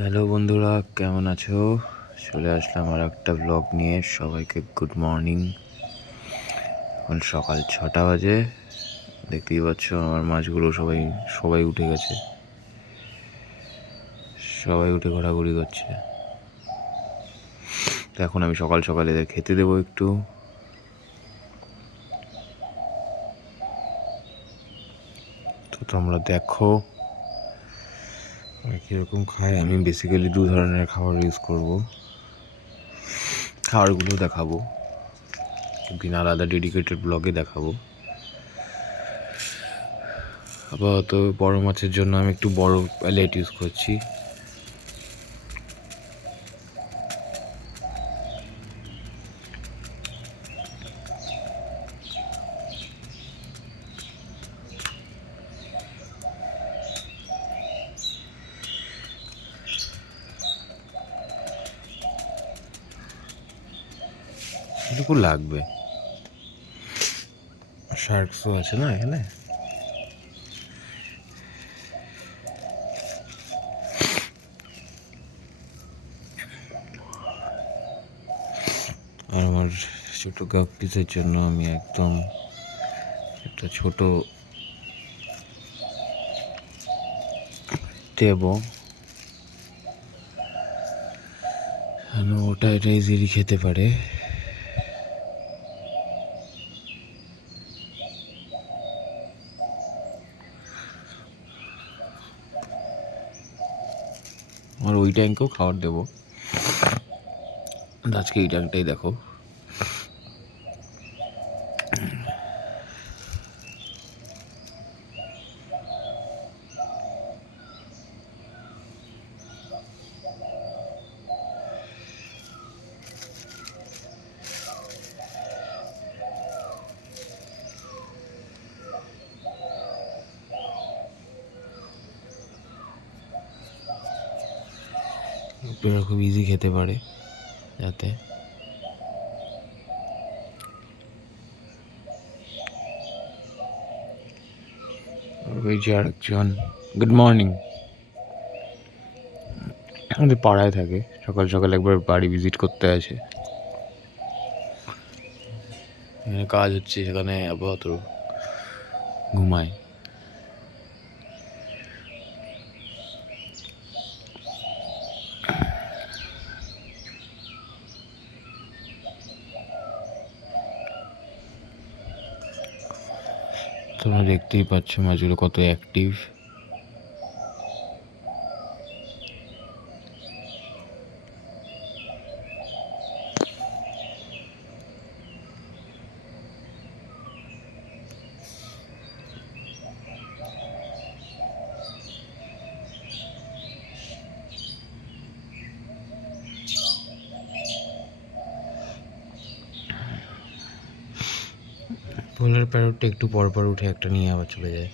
Hello বন্ধুরা, কেমন আছো? চলে আসলাম আর একটা ব্লগ নিয়ে। সবাইকে গুড মর্নিং। এখন সকাল 6টা বাজে। দেখতেই পাচ্ছ আমার মাছগুলো সবাই সবাই উঠে গেছে, সবাই উঠে ঘোরাঘুরি করছে। তো এখন আমি সকাল সকাল এদের খেতে দেবো একটু। তো তোমরা দেখো কীরকম খায়। আমি বেসিক্যালি 2 ধরনের খাবার ইউজ করব, খাবারগুলো দেখাবো, একদিন আলাদা ডেডিকেটেড ব্লগে দেখাবো। আপাতত বড় মাছের জন্য আমি একটু বড় প্যালেট ইউজ করছি। এটুকু লাগবে, শার্কসও আছে না এখানে। আর আমার ছোটো গাপ্পিসের জন্য আমি একদম একটা ছোট দেবো, ওটা এটা ইজিলি খেতে পারে। আর ওই ট্যাঙ্কেও খাবার দেবো। আজকে এই ট্যাঙ্কটাই দেখো। এরা খুব ইজি খেতে পারে যাতে। ওই যে আরেকজন গুড মর্নিং আমাদের পাড়ায় থাকে, সকাল সকাল একবার বাড়ি ভিজিট করতে আসে। এখানে কাজ হচ্ছে, সেখানে আপাতত ঘুমায়। তোমরা দেখতেই পাচ্ছ মাছগুলো কত অ্যাক্টিভ। পোলার প্যারটটা একটু পর পর উঠে একটা নিয়ে আবার চলে যায়।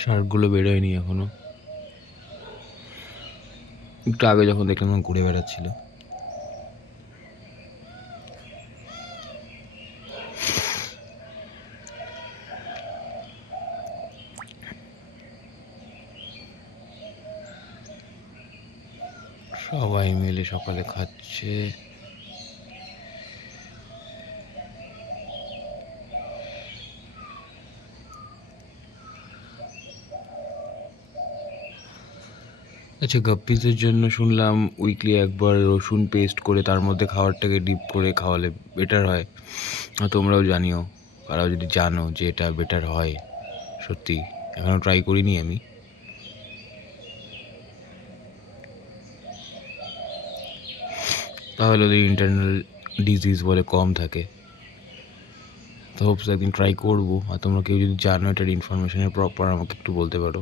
শার্কগুলো বেরোয়নি এখনো। একটু আগে যখন দেখলাম ঘুরে বেড়াচ্ছিল। সবাই মিলে সকালে খাচ্ছে। আচ্ছা, গাপ্পিসের জন্য শুনলাম উইকলি একবার রসুন পেস্ট করে তার মধ্যে খাবারটাকে ডিপ করে খাওয়ালে বেটার হয়। তোমরাও জানিও, কারাও যদি জানো যে এটা বেটার হয়। সত্যি এখনও ট্রাই করিনি আমি। তাহলে ওদের ইন্টারনাল ডিজিজ বলে কম থাকে। তো হোপস একদিন ট্রাই করবো। আর তোমরা কেউ যদি জানো এটার ইনফরমেশনের প্রপার, আমাকে একটু বলতে পারো।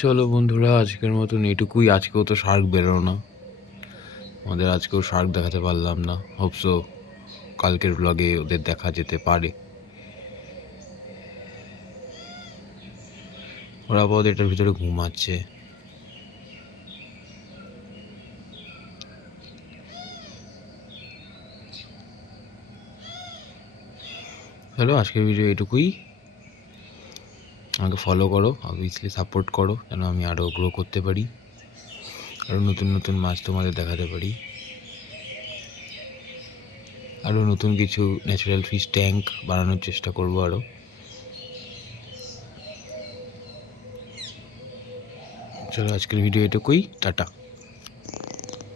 চলো বন্ধুরা, আজকের মতন এটুকুই। আজকেও তো শার্ক বেরোনো না, আমাদের আজকেও শার্ক দেখাতে পারলাম না, হোপসো কালকের ব্লগে ওদের দেখা যেতে পারে। ওরা আপাতত এটার ভিতরে ঘুমাচ্ছে। চলো আজকের ভিডিও এটুকুই। আমাকে ফলো করো, অবভিয়াসলি সাপোর্ট করো, যেন আমি আরও গ্রো করতে পারি, আরও নতুন নতুন মাছ তোমাদের দেখাতে পারি, আরও নতুন কিছু ন্যাচারাল ফিশ ট্যাঙ্ক বানানোর চেষ্টা করবো আরও। চলো আজকের ভিডিও এটুকুই, টাটা।